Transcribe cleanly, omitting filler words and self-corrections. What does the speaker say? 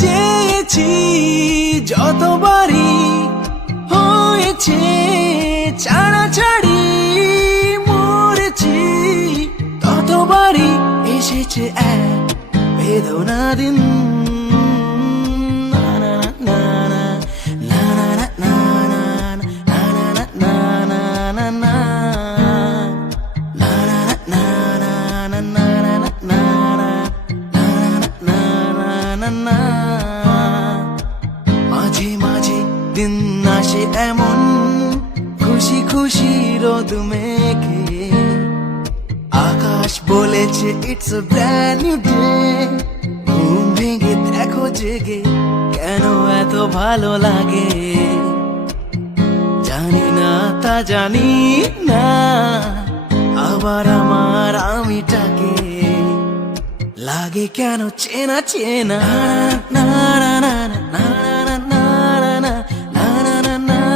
চেয়েছি যতবারই হয়েছে ছাড়াছাড়ি, মরেছি ততবারই এসেছে এক বেদনা দিন। মাঝে মাঝে দিন আসে এমন খুশি খুশি রোদ মেঘে, আকাশ বলেছে it's a brand new day. ঘুম ভেঙে দেখো জেগে কেন এত ভালো লাগে, জানি না তা জানি না, আবার আমার আমিটাকে লাগে কেন চেনা চেনা। না